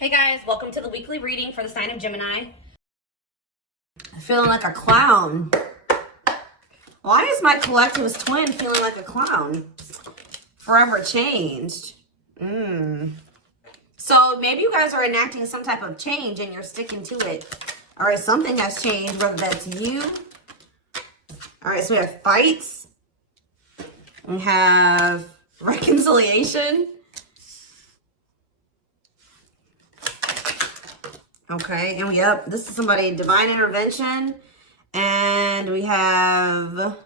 Hey guys, welcome to the weekly reading for the sign of Gemini. I'm feeling like a clown. Why is my collectivist twin feeling like a clown? Forever changed. So maybe you guys are enacting some type of change and you're sticking to it. All right, something has changed, whether that's you. All right, so we have fights. We have reconciliation. Okay, and this is somebody, divine intervention. And we have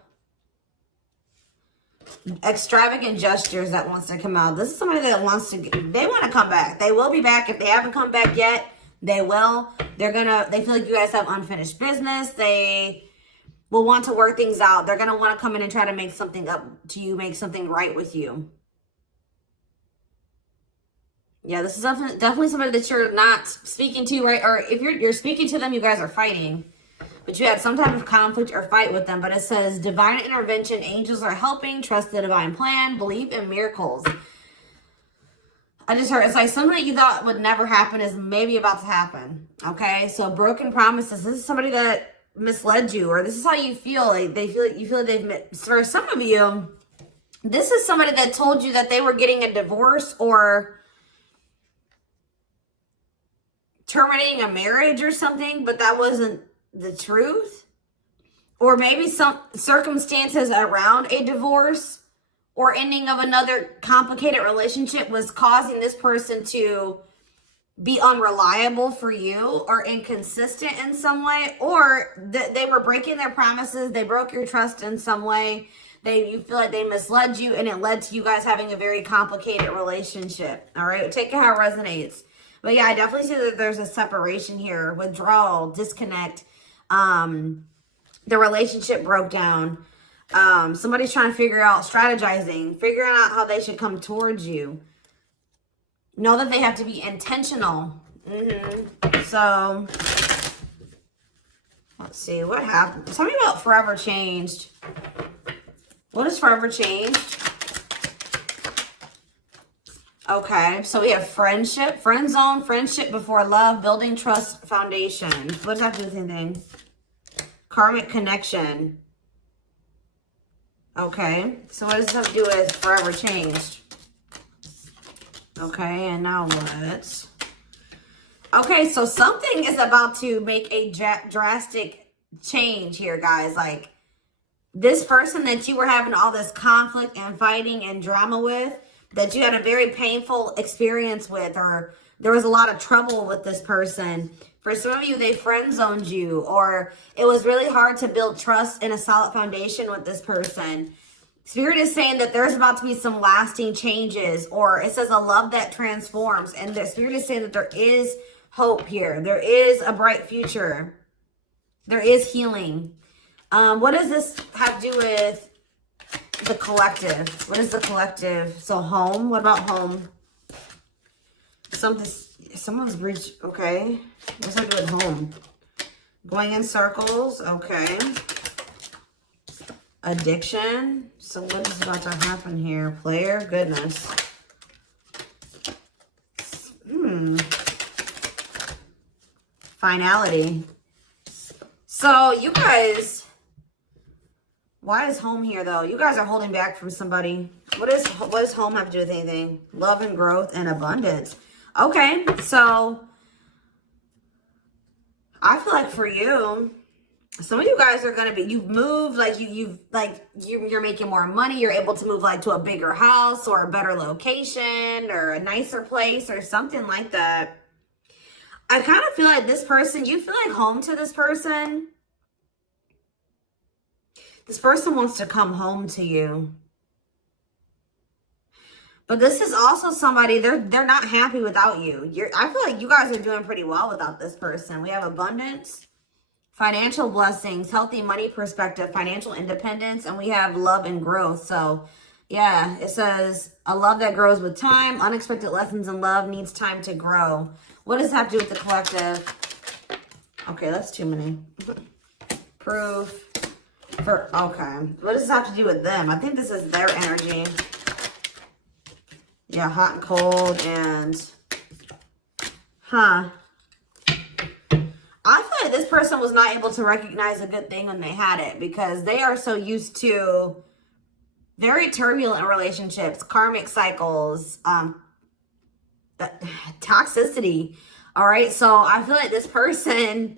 extravagant gestures that wants to come out. This is somebody that wants to, they want to come back. They will be back. If they haven't come back yet, they will. They feel like you guys have unfinished business. They will want to work things out. They're going to want to come in and try to make something up to you, make something right with you. Yeah, this is definitely somebody that you're not speaking to, right? Or if you're speaking to them, you guys are fighting. But you had some type of conflict or fight with them. But it says, divine intervention, angels are helping, trust the divine plan, believe in miracles. I just heard, it's like something that you thought would never happen is maybe about to happen. Okay, so broken promises. This is somebody that misled you, or this is how you feel. Like you feel like they've, for some of you, this is somebody that told you that they were getting a divorce or terminating a marriage or something, but that wasn't the truth. Or maybe some circumstances around a divorce or ending of another complicated relationship was causing this person to be unreliable for you or inconsistent in some way, or they were breaking their promises. They broke your trust in some way. You feel like they misled you, and it led to you guys having a very complicated relationship. All right, take it how it resonates. But yeah, I definitely see that there's a separation here, withdrawal, disconnect. The relationship broke down. Somebody's trying to figure out, strategizing, figuring out how they should come towards you. Know that they have to be intentional. So, let's see, what happened? Tell me about forever changed. What is forever changed? Okay, so we have friendship, friend zone, friendship before love, building trust foundation. What does that have to do with anything? Karmic connection. Okay, so what does this have to do with forever changed? Okay, and now what? Okay, so something is about to make a drastic change here, guys. Like, this person that you were having all this conflict and fighting and drama with, that you had a very painful experience with, or there was a lot of trouble with this person. For some of you, they friend zoned you, or it was really hard to build trust and a solid foundation with this person. Spirit is saying that there's about to be some lasting changes, or it says a love that transforms. And the Spirit is saying that there is hope here. There is a bright future. There is healing. What does this have to do with the collective? What is the collective? So home. What about home? Someone's reached. Okay. What's that do with home? Going in circles. Okay. Addiction. So what is about to happen here? Player. Goodness. Finality. So you guys, why is home here though? You guys are holding back from somebody. What does home have to do with anything? Love and growth and abundance. Okay, so I feel like for you, some of you guys are gonna be, you've moved, like you're making more money. You're able to move like to a bigger house or a better location or a nicer place or something like that. I kind of feel like this person, you feel like home to this person. This person wants to come home to you. But this is also somebody, they're not happy without you. I feel like you guys are doing pretty well without this person. We have abundance, financial blessings, healthy money perspective, financial independence, and we have love and growth. So yeah, it says a love that grows with time. Unexpected lessons in love needs time to grow. What does that have to do with the collective? Okay, that's too many. Proof. Okay, what does this have to do with them? I think this is their energy. Yeah, hot and cold and Huh. I feel like this person was not able to recognize a good thing when they had it because they are so used to very turbulent relationships, karmic cycles, toxicity. All right. So I feel like this person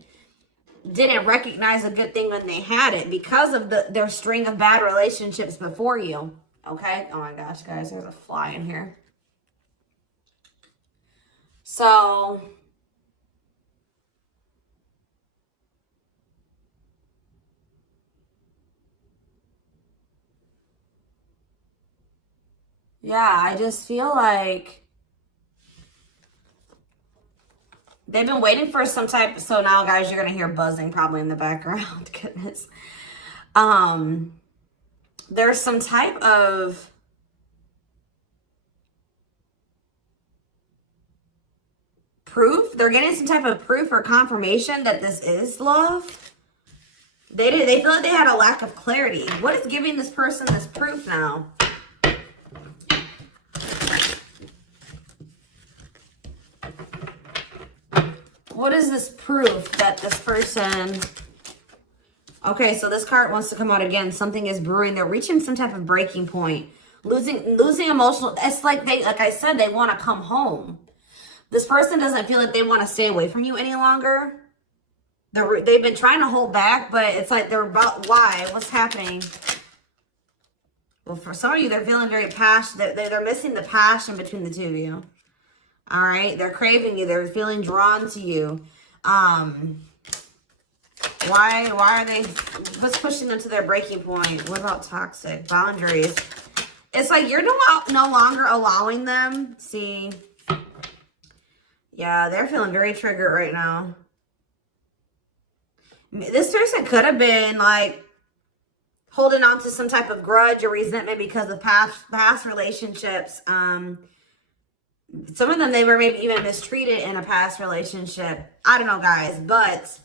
didn't recognize a good thing when they had it because of their string of bad relationships before you. Okay. Oh my gosh, guys, there's a fly in here. So yeah, I just feel like they've been waiting for some type. So now, guys, you're gonna hear buzzing probably in the background. Goodness. There's some type of proof. They're getting some type of proof or confirmation that this is love. They feel like they had a lack of clarity. What is giving this person this proof now? What is this proof that this person... Okay, so this card wants to come out again. Something is brewing. They're reaching some type of breaking point. Losing emotional... It's like I said, they want to come home. This person doesn't feel like they want to stay away from you any longer. They've been trying to hold back, but it's like they're about... Why? What's happening? Well, for some of you, they're feeling very passionate. They're missing the passion between the two of you. All right? They're craving you. They're feeling drawn to you. Why are they... What's pushing them to their breaking point? What about toxic? Boundaries. It's like you're no longer allowing them. See? Yeah, they're feeling very triggered right now. This person could have been like holding on to some type of grudge or resentment because of past relationships. Some of them, they were maybe even mistreated in a past relationship. I don't know, guys, but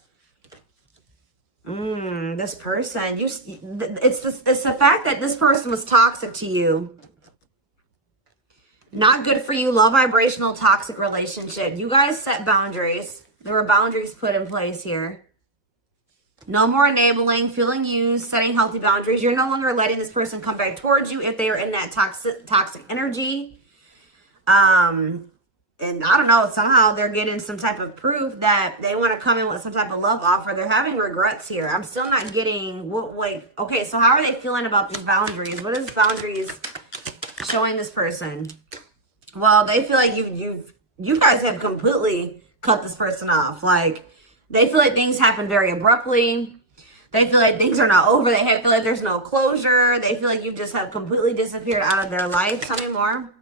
this person, it's the fact that this person was toxic to you. Not good for you. Low vibrational toxic relationship. You guys set boundaries. There were boundaries put in place here. No more enabling, feeling used, setting healthy boundaries. You're no longer letting this person come back towards you if they are in that toxic energy. And I don't know, somehow they're getting some type of proof that they want to come in with some type of love offer. They're having regrets here. I'm still not getting what, like, okay, so how are they feeling about these boundaries? What is boundaries showing this person? Well, they feel like you guys have completely cut this person off. Like, they feel like things happen very abruptly. They feel like things are not over. They feel like there's no closure. They feel like you just have completely disappeared out of their life. Tell me more.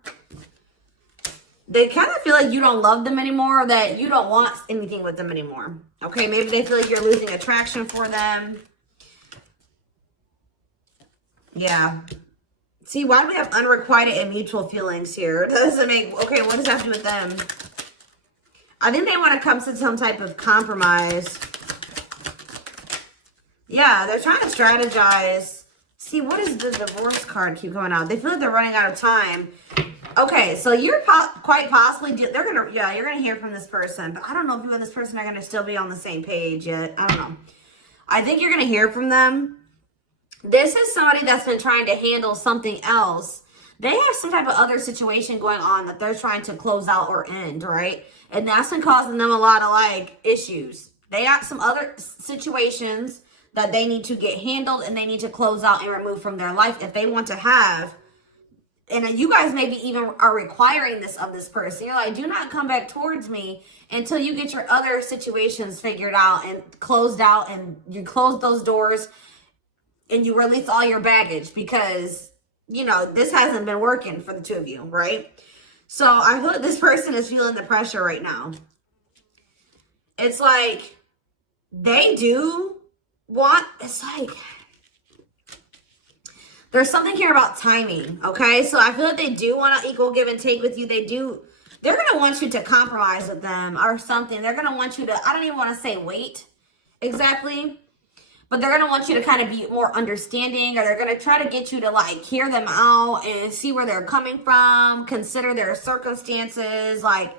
They kind of feel like you don't love them anymore, or that you don't want anything with them anymore. Okay, maybe they feel like you're losing attraction for them. Yeah. See, why do we have unrequited and mutual feelings here? That doesn't make... Okay, what does that have to do with them? I think they want to come to some type of compromise. Yeah, they're trying to strategize. See, what does the divorce card keep coming out? They feel like they're running out of time. Okay, so you're quite possibly... you're going to hear from this person. But I don't know if you and this person are going to still be on the same page yet. I don't know. I think you're going to hear from them. This is somebody that's been trying to handle something else. They have some type of other situation going on that they're trying to close out or end, right? And that's been causing them a lot of, like, issues. They got some other situations that they need to get handled and they need to close out and remove from their life if they want to have. And you guys maybe even are requiring this of this person. You're like, do not come back towards me until you get your other situations figured out and closed out, and you close those doors and you release all your baggage, because, you know, this hasn't been working for the two of you, right? So I feel like this person is feeling the pressure right now. It's like they do want, it's like, there's something here about timing, okay? So I feel like they do want an equal give and take with you. They're going to want you to compromise with them or something. They're going to want you to, I don't even want to say wait exactly, but they're going to want you to kind of be more understanding, or they're going to try to get you to, like, hear them out and see where they're coming from, consider their circumstances. Like,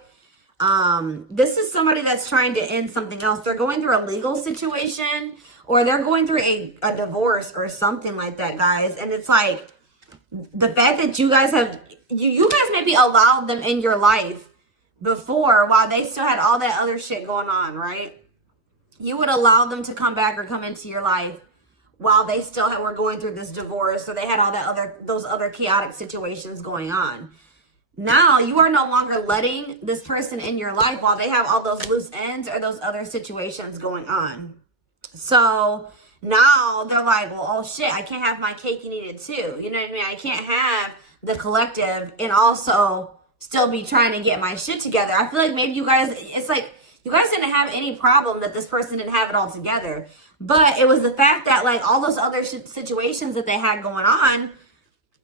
This is somebody that's trying to end something else. They're going through a legal situation, or they're going through a divorce or something like that, guys. And it's like, the fact that you guys have, you guys maybe allowed them in your life before while they still had all that other shit going on, right? You would allow them to come back or come into your life while they still were going through this divorce, so they had all that those other chaotic situations going on. Now you are no longer letting this person in your life while they have all those loose ends or those other situations going on. So now they're like, well, oh shit, I can't have my cake and eat it too. You know what I mean? I can't have the collective and also still be trying to get my shit together. I feel like maybe you guys, it's like, you guys didn't have any problem that this person didn't have it all together. But it was the fact that, like, all those other situations that they had going on,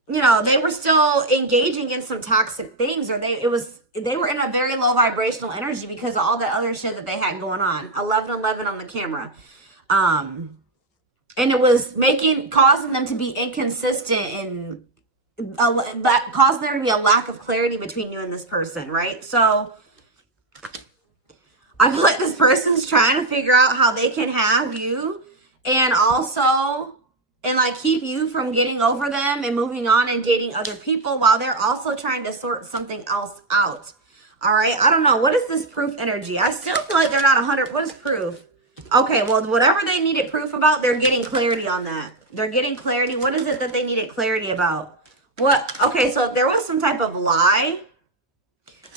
you know, they were still engaging in some toxic things, or they were in a very low vibrational energy because of all that other shit that they had going on. 1111 on the camera. And it was causing them to be inconsistent and causing there to be a lack of clarity between you and this person, right? So I feel like this person's trying to figure out how they can have you and also, and like keep you from getting over them and moving on and dating other people while they're also trying to sort something else out. All right. I don't know. What is this proof energy? I still feel like they're not 100. What is proof? Okay. Well, whatever they needed proof about, they're getting clarity on that. They're getting clarity. What is it that they needed clarity about? What? Okay. So if there was some type of lie,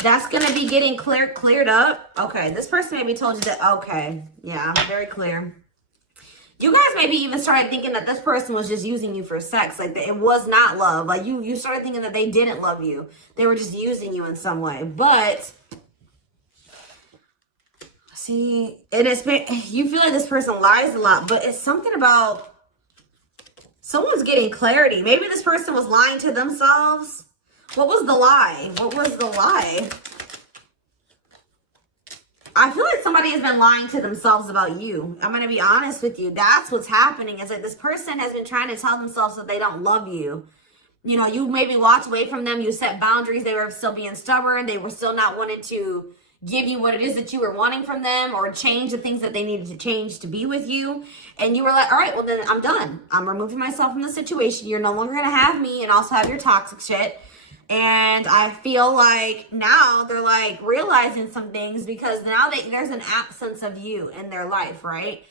that's going to be getting cleared up. Okay. This person maybe told you that. Okay. Yeah. Very clear. You guys maybe even started thinking that this person was just using you for sex. Like, it was not love. Like, you started thinking that they didn't love you. They were just using you in some way. But, see, you feel like this person lies a lot. But it's something about someone's getting clarity. Maybe this person was lying to themselves. What was the lie? What was the lie? I feel like somebody has been lying to themselves about you. I'm going to be honest with you. That's what's happening. Is that this person has been trying to tell themselves that they don't love you. You know, you maybe walked away from them. You set boundaries. They were still being stubborn. They were still not wanting to give you what it is that you were wanting from them, or change the things that they needed to change to be with you. And you were like, all right, well then I'm done. I'm removing myself from the situation. You're no longer going to have me and also have your toxic shit. And I feel like now they're like realizing some things because now there's an absence of you in their life, right?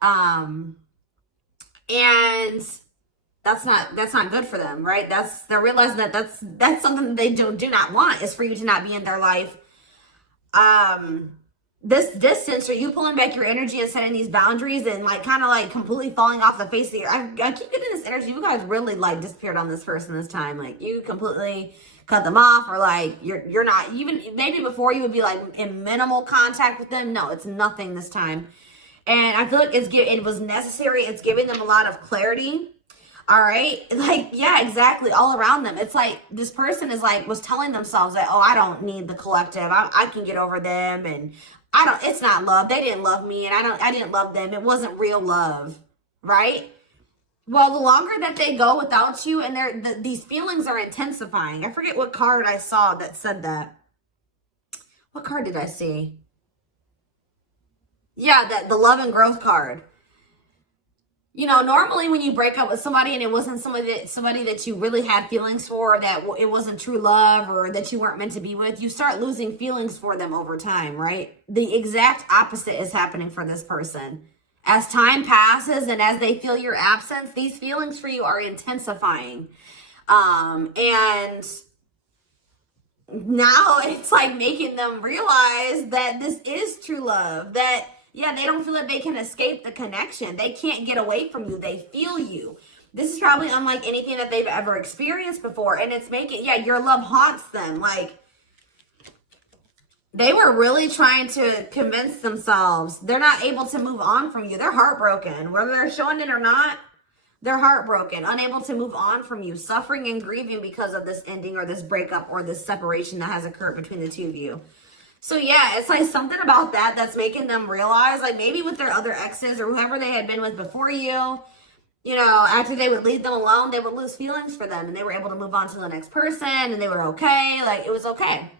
And that's not good for them, right? They're realizing that that's something that they do not want, is for you to not be in their life. This distance, or you pulling back your energy and setting these boundaries and like kind of like completely falling off the face of the earth. I keep getting this energy. You guys really like disappeared on this person this time. Like, you completely cut them off, or like you're not even, maybe before you would be like in minimal contact with them. No, it's nothing this time. And I feel like it was necessary. It's giving them a lot of clarity. All right. Like, yeah, exactly. All around them. It's like this person was telling themselves that, oh, I don't need the collective. I can get over them. And it's not love. They didn't love me, and I didn't love them. It wasn't real love. Right. Well, the longer that they go without you, and these feelings are intensifying. I forget what card I saw that said that. What card did I see? Yeah, the love and growth card. You know, normally when you break up with somebody and it wasn't somebody that you really had feelings for, or that it wasn't true love, or that you weren't meant to be with, you start losing feelings for them over time, right? The exact opposite is happening for this person. As time passes and as they feel your absence, these feelings for you are intensifying. And now it's like making them realize that this is true love. That, yeah, they don't feel like they can escape the connection. They can't get away from you. They feel you. This is probably unlike anything that they've ever experienced before. And it's making, yeah, your love haunts them. Like, they were really trying to convince themselves they're not able to move on from you. They're heartbroken. Whether they're showing it or not, they're heartbroken, unable to move on from you, suffering and grieving because of this ending or this breakup or this separation that has occurred between the two of you. So yeah, it's like something about that that's making them realize, like maybe with their other exes or whoever they had been with before you, you know, after they would leave them alone, they would lose feelings for them, and they were able to move on to the next person, and they were okay. Like, it was okay.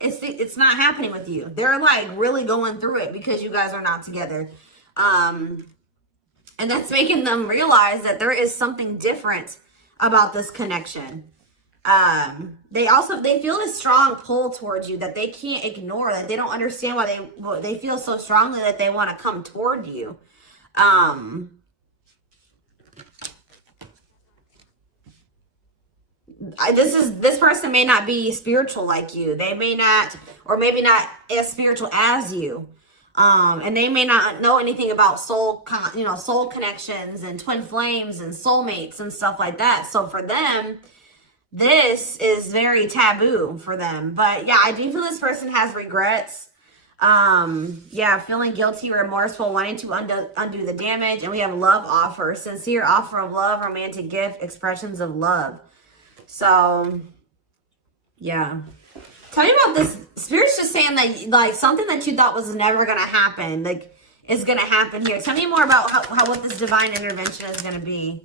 It's not happening with you. They're like really going through it because you guys are not together. And that's making them realize that there is something different about this connection. They feel a strong pull towards you that they can't ignore, that they don't understand why they feel so strongly that they want to come toward you. This person may not be spiritual like you. They may not, or maybe not as spiritual as you. And they may not know anything about soul connections and twin flames and soulmates and stuff like that. So for them, this is very taboo for them. But yeah, I do feel this person has regrets. Yeah, feeling guilty, remorseful, wanting to undo the damage. And we have love offer, sincere offer of love, romantic gift, expressions of love. So yeah. Tell me about this. Spirit's just saying that, like, something that you thought was never going to happen, like, is going to happen here. Tell me more about what this divine intervention is going to be.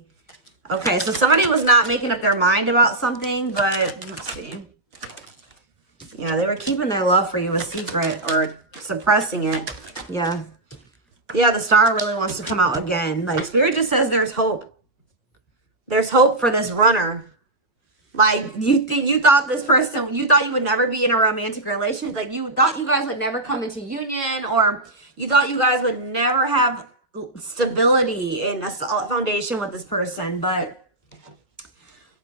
Okay, so somebody was not making up their mind about something, but let's see. Yeah, they were keeping their love for you a secret or suppressing it. Yeah. Yeah, the star really wants to come out again. Like, Spirit just says there's hope. There's hope for this runner. Like, you thought this person, you thought you would never be in a romantic relationship. Like, you thought you guys would never come into union, or you thought you guys would never have stability in a solid foundation with this person. But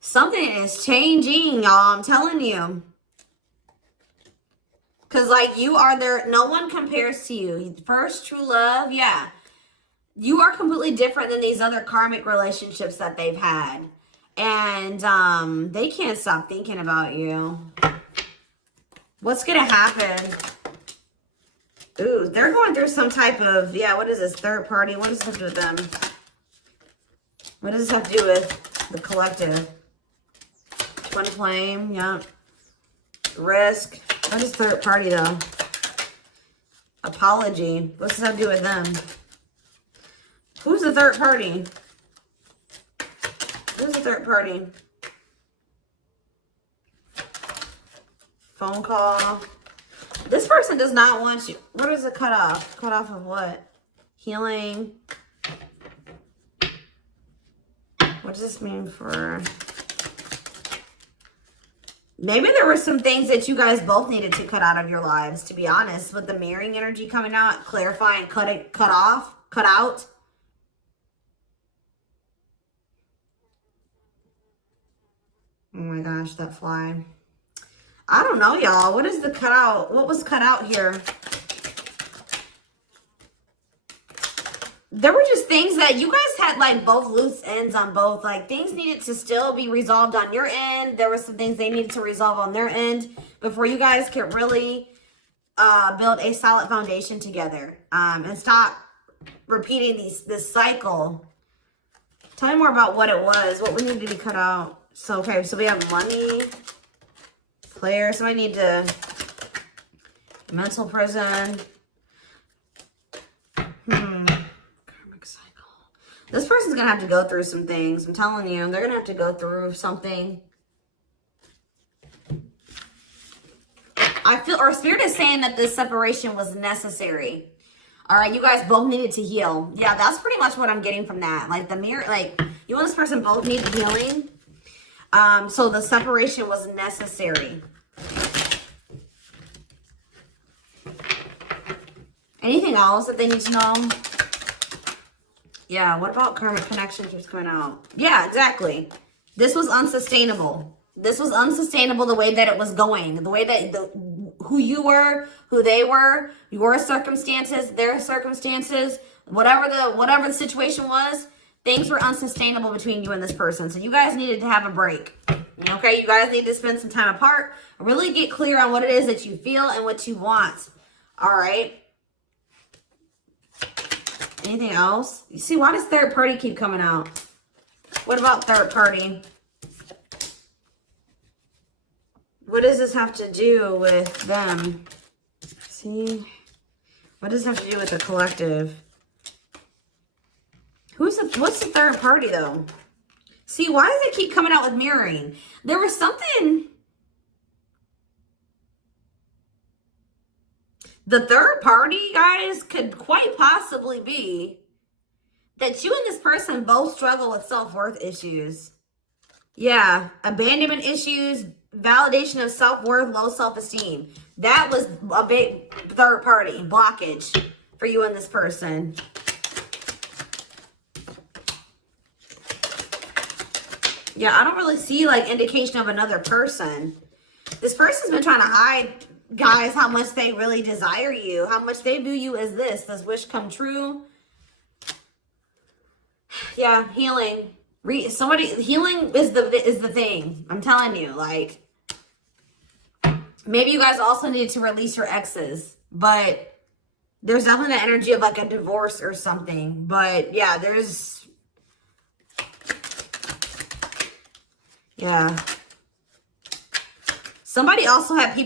something is changing, y'all. I'm telling you. Because, like, you are there. No one compares to you. First true love. Yeah. You are completely different than these other karmic relationships that they've had. And they can't stop thinking about you. What's going to happen? Ooh, they're going through some type of, yeah, what is this? Third party? What does this have to do with them? What does this have to do with the collective? Twin flame, yeah. Risk. What is third party, though? Apology. What's this have to do with them? Who's the third party? Who's the third party? Phone call. This person does not want you. What is a cut off? Cut off of what? Healing. What does this mean for... Maybe there were some things that you guys both needed to cut out of your lives, to be honest. With the mirroring energy coming out, clarifying, cut out. Oh my gosh, that fly. I don't know, y'all. What is the cutout? What was cut out here? There were just things that you guys had, like, both loose ends on both. Like, things needed to still be resolved on your end. There were some things they needed to resolve on their end before you guys could really build a solid foundation together. And stop repeating this cycle. Tell me more about what it was. What we needed to be cut out. So, okay, so we have money, player. So I need to, mental prison. Karmic cycle. This person's going to have to go through some things. I'm telling you, they're going to have to go through something. I feel, or Spirit is saying that this separation was necessary. All right, you guys both needed to heal. Yeah, that's pretty much what I'm getting from that. Like, the mirror, like, you and this person both need healing. So the separation was necessary. Anything else that they need to know? Yeah, what about karmic connections was coming out? Yeah, exactly. This was unsustainable. This was unsustainable the way that it was going. The way that who you were, who they were, your circumstances, their circumstances, whatever the situation was, things were unsustainable between you and this person. So you guys needed to have a break. Okay, you guys need to spend some time apart. Really get clear on what it is that you feel and what you want. All right. Anything else? You see, why does third party keep coming out? What about third party? What does this have to do with them? See? What does this have to do with the collective? What's the third party, though? See, why does it keep coming out with mirroring? There was something... The third party, guys, could quite possibly be that you and this person both struggle with self-worth issues. Yeah, abandonment issues, validation of self-worth, low self-esteem. That was a big third party blockage for you and this person. Yeah, I don't really see like indication of another person. This person's been trying to hide, guys, how much they really desire you, how much they view you as this wish come true. Yeah, healing. Healing is the thing. I'm telling you, like, maybe you guys also need to release your exes, but there's definitely the energy of like a divorce or something. But yeah, yeah. Somebody also had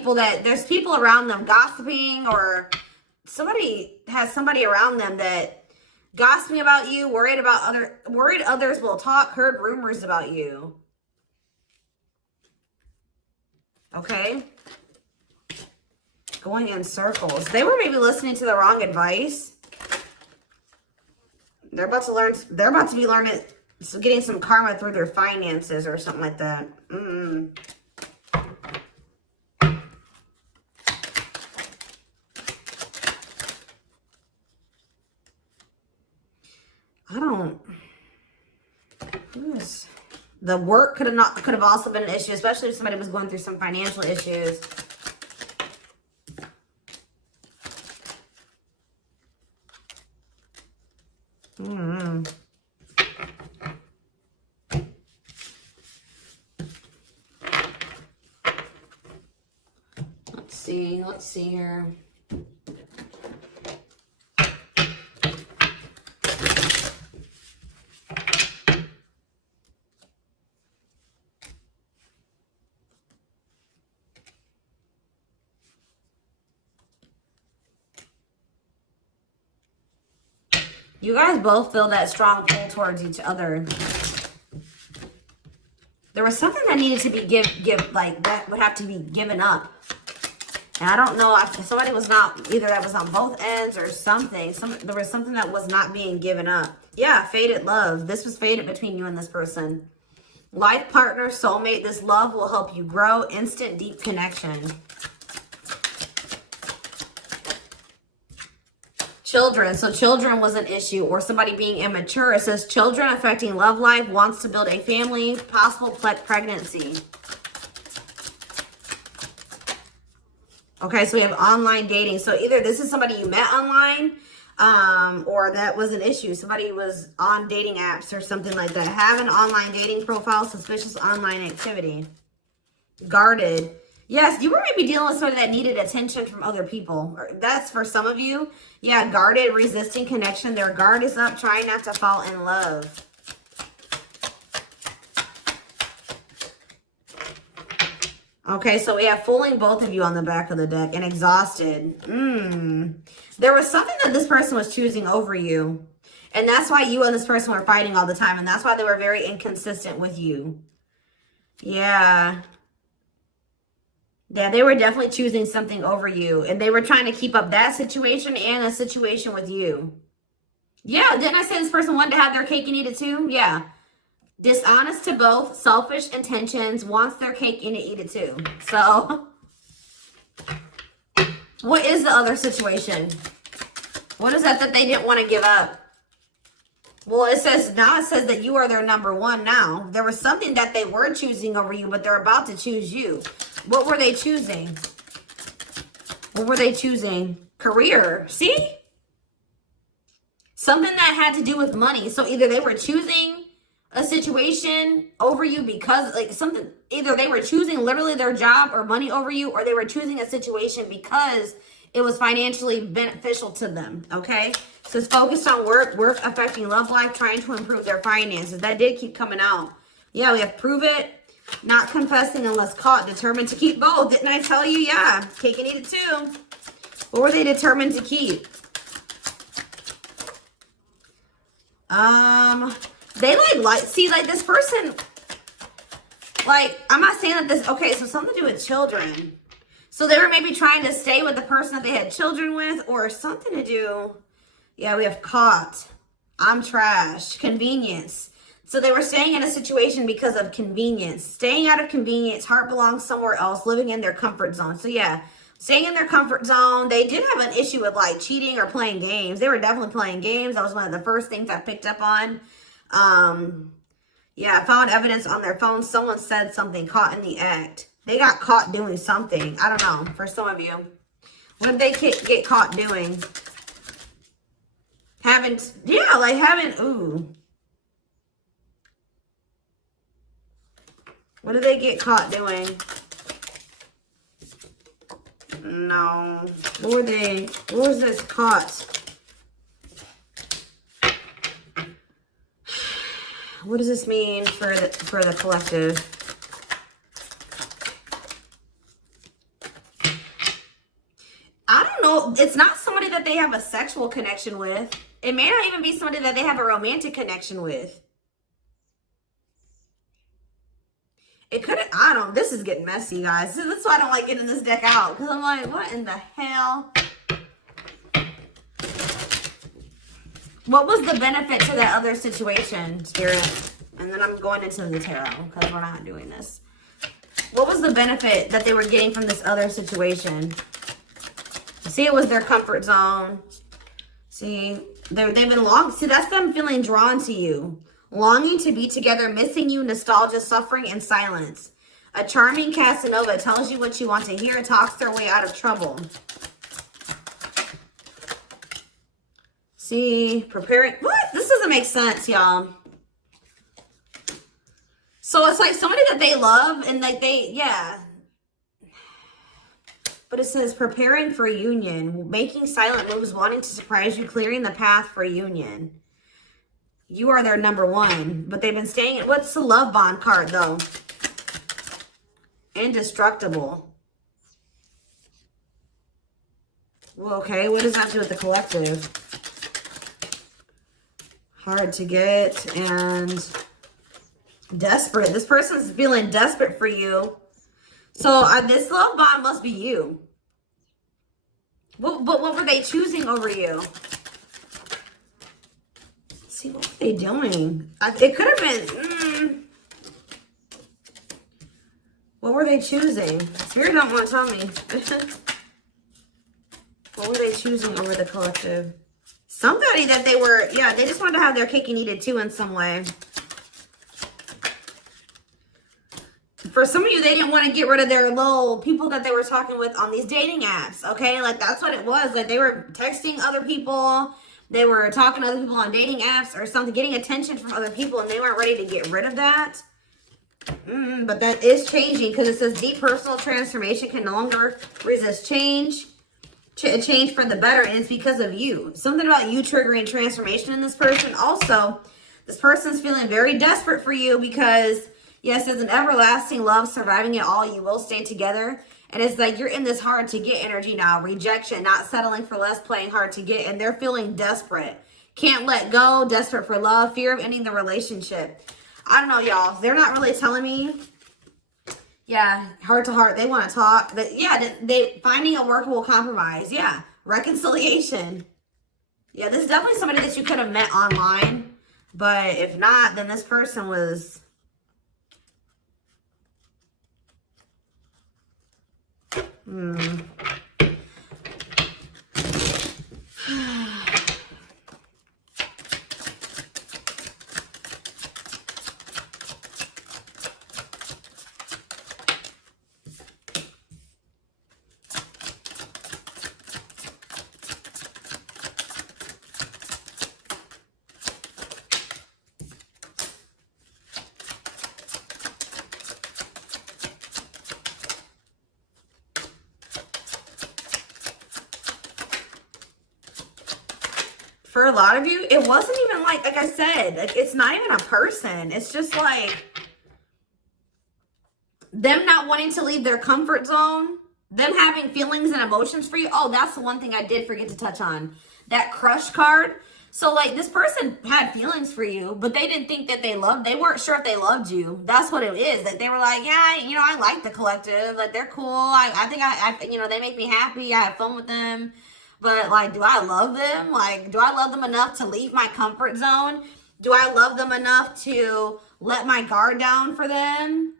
there's people around them gossiping, or somebody has somebody around them that gossiping about you, worried others will talk, heard rumors about you. Okay? Going in circles. They were maybe listening to the wrong advice. They're about to be learning, getting some karma through their finances or something like that. The work could have also been an issue, especially if somebody was going through some financial issues. Let's see here. You guys both feel that strong pull towards each other. There was something that needed to be that would have to be given up. And I don't know if somebody was not, either that was on both ends or something. There was something that was not being given up. Yeah, fated love. This was fated between you and this person. Life partner, soulmate. This love will help you grow. Instant, deep connection. Children. So children was an issue, or somebody being immature. It says children affecting love life, wants to build a family, possible pregnancy. Okay, so we have online dating. So either this is somebody you met online, or that was an issue. Somebody was on dating apps or something like that. Have an online dating profile, suspicious online activity. Guarded. Yes, you were maybe dealing with somebody that needed attention from other people. That's for some of you. Yeah, guarded, resisting connection. Their guard is up, trying not to fall in love. Okay, so we have fooling both of you on the back of the deck and exhausted. There was something that this person was choosing over you. And that's why you and this person were fighting all the time. And that's why they were very inconsistent with you. Yeah. Yeah, they were definitely choosing something over you. And they were trying to keep up that situation and a situation with you. Yeah, didn't I say this person wanted to have their cake and eat it too? Yeah. Dishonest to both, selfish intentions, wants their cake and to eat it too. So, what is the other situation? What is that they didn't want to give up? Well, it says that you are their number one now. There was something that they were choosing over you, but they're about to choose you. What were they choosing? What were they choosing? Career. See? Something that had to do with money. So either they were choosing a situation over you because either they were choosing literally their job or money over you, or they were choosing a situation because it was financially beneficial to them. Okay, so it's focused on work affecting love life, trying to improve their finances. That did keep coming out. Yeah, we have prove it, not confessing unless caught, determined to keep both. Didn't I tell you? Yeah, cake and eat it too. What were they determined to keep? They like this person, I'm not saying that okay, so something to do with children. So they were maybe trying to stay with the person that they had children with, or something to do. Yeah, we have caught. I'm trash. Convenience. So they were staying in a situation because of convenience. Staying out of convenience. Heart belongs somewhere else. Living in their comfort zone. So yeah, staying in their comfort zone. They did have an issue with like cheating or playing games. They were definitely playing games. That was one of the first things I picked up on. Yeah, I found evidence on their phone. Someone said something, caught in the act. They got caught doing something. I don't know. For some of you. What did they get caught doing? Ooh. What did they get caught doing? No. What was this caught? What does this mean for the collective? I don't know. It's not somebody that they have a sexual connection with. It may not even be somebody that they have a romantic connection with. It could have, I don't, this is getting messy, guys. That's why I don't like getting this deck out. Because I'm like, what in the hell? What was the benefit to that other situation, Spirit? And then I'm going into the tarot because we're not doing this. What was the benefit that they were getting from this other situation? See, it was their comfort zone. See, they've been long. See, that's them feeling drawn to you. Longing to be together, missing you, nostalgia, suffering, and silence. A charming Casanova tells you what you want to hear, talks their way out of trouble. See, preparing. What? This doesn't make sense, y'all. So it's like somebody that they love and like yeah. But it says preparing for union, making silent moves, wanting to surprise you, clearing the path for union. You are their number one, but they've been staying. What's the love bond card though? Indestructible. Well, okay, what does that have to do with the collective? Hard to get and desperate. This person's feeling desperate for you. So this love bond must be you. But what were they choosing over you? Let's see, what were they doing? It could have been... What were they choosing? Spirit don't want to tell me. What were they choosing over the collective? Somebody that they were... Yeah, they just wanted to have their cake and eat it too in some way. For some of you, they didn't want to get rid of their little people that they were talking with on these dating apps, okay? Like, that's what it was. Like, they were texting other people. They were talking to other people on dating apps or something, getting attention from other people, and they weren't ready to get rid of that. But that is changing because it says deep personal transformation can no longer resist change. Change for the better, and it's because of you. Something about you triggering transformation in this person. Also, this person's feeling very desperate for you because... Yes, it's an everlasting love, surviving it all. You will stay together. And it's like you're in this hard to get energy now. Rejection, not settling for less, playing hard to get. And they're feeling desperate. Can't let go, desperate for love, fear of ending the relationship. I don't know, y'all. They're not really telling me. Yeah, heart to heart. They want to talk. But yeah, they finding a workable compromise. Yeah, reconciliation. Yeah, this is definitely somebody that you could have met online. But if not, then this person was... For a lot of you, it wasn't even like I said, like, it's not even a person. It's just like them not wanting to leave their comfort zone, them having feelings and emotions for you. Oh, that's the one thing I did forget to touch on. That crush card. So, like, this person had feelings for you, but they didn't think that they weren't sure if they loved you. That's what it is. Like, they were like, yeah, you know, I like the collective. Like, they're cool. I think you know, they make me happy. I have fun with them. But, like, do I love them? Like, do I love them enough to leave my comfort zone? Do I love them enough to let my guard down for them?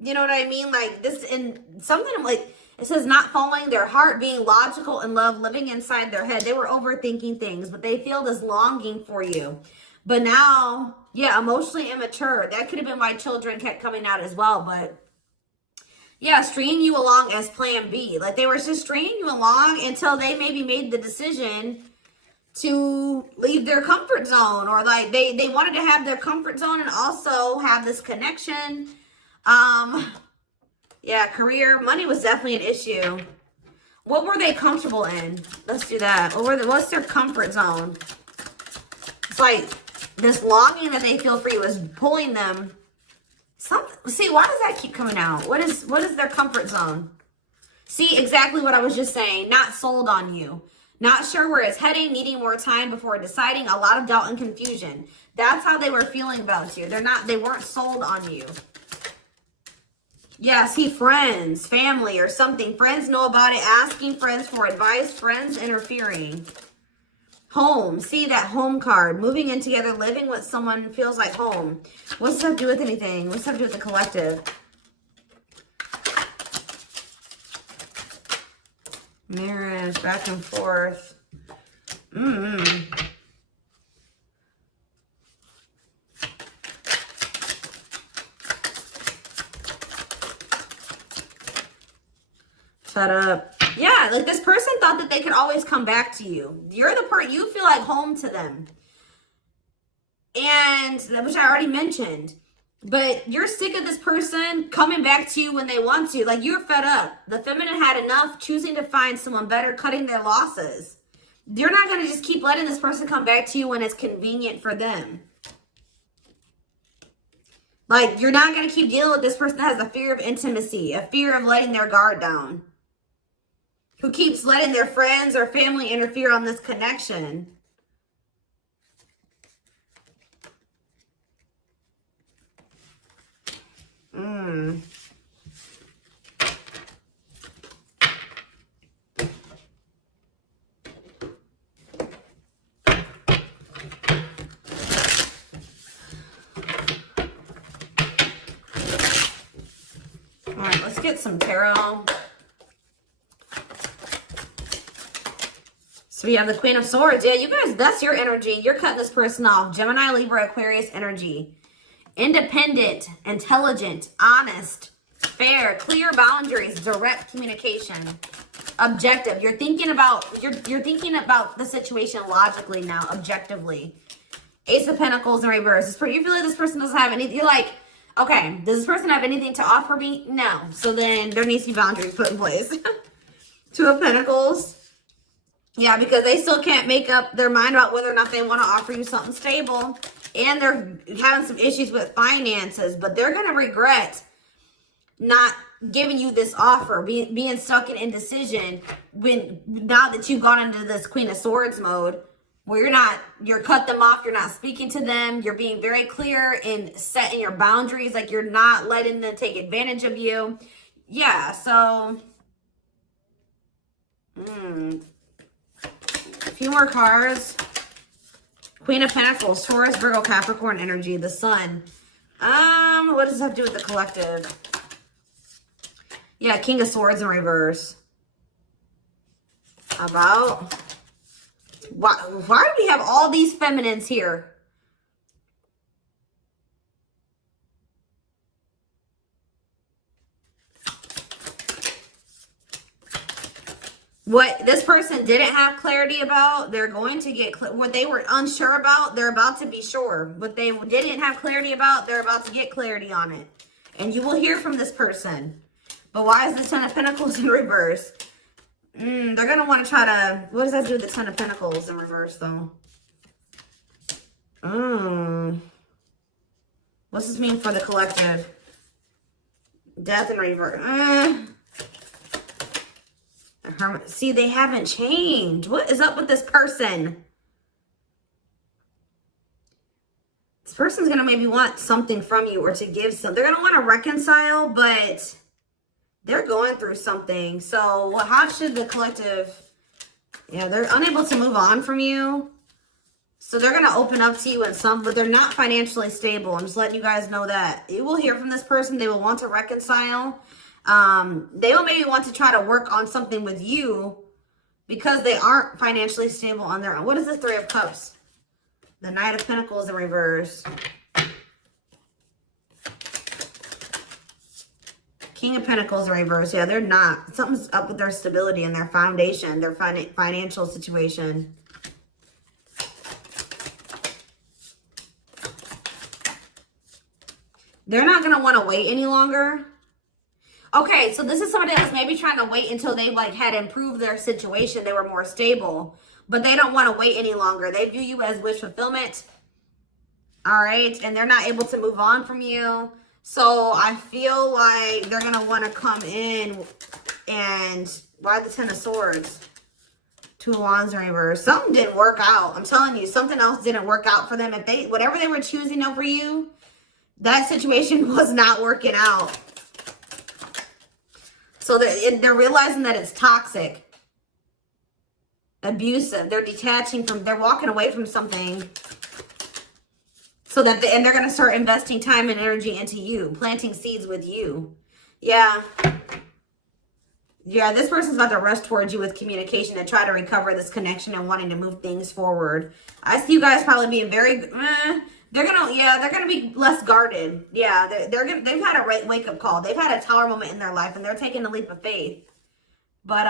You know what I mean? Like, this, and something like, it says not following their heart, being logical in love, living inside their head. They were overthinking things, but they feel this longing for you. But now, yeah, emotionally immature. That could have been why children kept coming out as well. But yeah, stringing you along as plan B. Like, they were just stringing you along until they maybe made the decision to leave their comfort zone, or like they wanted to have their comfort zone and also have this connection. Yeah, career, money was definitely an issue. What were they comfortable in? Let's do that. What's their comfort zone? It's like this longing that they feel for you is pulling them. See, why does that keep coming out? What is their comfort zone? See, exactly what I was just saying. Not sold on you. Not sure where it's heading, needing more time before deciding, a lot of doubt and confusion. That's how they were feeling about you. They weren't sold on you. Yeah, see, friends, family, or something. Friends know about it, asking friends for advice, friends interfering. Home, see that home card. Moving in together, living with someone feels like home. What's this have to do with anything? What's this have to do with the collective? Marriage, back and forth. Shut up. Yeah, like this person thought that they could always come back to you. You're the part, you feel like home to them. And, which I already mentioned. But you're sick of this person coming back to you when they want to. Like, you're fed up. The feminine had enough, choosing to find someone better, cutting their losses. You're not going to just keep letting this person come back to you when it's convenient for them. Like, you're not going to keep dealing with this person that has a fear of intimacy, a fear of letting their guard down, who keeps letting their friends or family interfere on this connection. All right, let's get some tarot. So we have the Queen of Swords. Yeah, you guys, that's your energy. You're cutting this person off. Gemini, Libra, Aquarius energy. Independent, intelligent, honest, fair, clear boundaries, direct communication, objective. You're thinking about the situation logically now, objectively. Ace of Pentacles in reverse. You feel like this person doesn't have anything. You're like, okay, does this person have anything to offer me? No. So then there needs to be boundaries put in place. Two of Pentacles. Yeah, because they still can't make up their mind about whether or not they want to offer you something stable. And they're having some issues with finances, but they're going to regret not giving you this offer, being stuck in indecision now that you've gone into this Queen of Swords mode, where you're cut them off, you're not speaking to them, you're being very clear in setting your boundaries, like you're not letting them take advantage of you. Yeah, so a few more cards. Queen of Pentacles, Taurus, Virgo, Capricorn energy, the Sun. What does this have to do with the collective? Yeah, King of Swords in reverse. About why do we have all these feminines here? What this person didn't have clarity about, they're going to get what they were unsure about, they're about to be sure. What they didn't have clarity about, they're about to get clarity on it. And you will hear from this person. But why is the Ten of Pentacles in reverse? They're going to want to try to... What does that do with the Ten of Pentacles in reverse, though? What's this mean for the collective? Death in reverse. See, they haven't changed. What is up with this person? person's going to maybe want something from you or to give some. They're going to want to reconcile, but they're going through something. So how should the collective... Yeah, they're unable to move on from you. So they're going to open up to you in some, but they're not financially stable. I'm just letting you guys know that. You will hear from this person. They will want to reconcile. They will maybe want to try to work on something with you because they aren't financially stable on their own. What is the Three of Cups? The Knight of Pentacles in reverse. King of Pentacles in reverse. Yeah, they're not. Something's up with their stability and their foundation, their financial situation. They're not going to want to wait any longer. Okay, so this is somebody that was maybe trying to wait until they like had improved their situation. They were more stable, but they don't want to wait any longer. They view you as wish fulfillment. All right, and they're not able to move on from you. So I feel like they're going to want to come in and... Why the Ten of Swords? Two of Wands in reverse. Something didn't work out. I'm telling you, something else didn't work out for them. If they, whatever they were choosing over you, that situation was not working out. So they're realizing that it's toxic, abusive. They're detaching from, they're walking away from something. So that, and they're going to start investing time and energy into you, planting seeds with you. Yeah. Yeah, this person's about to rush towards you with communication to try to recover this connection and wanting to move things forward. I see you guys probably being very, they're gonna be less guarded. Yeah, they've had a wake-up call. They've had a tower moment in their life and they're taking a leap of faith. But,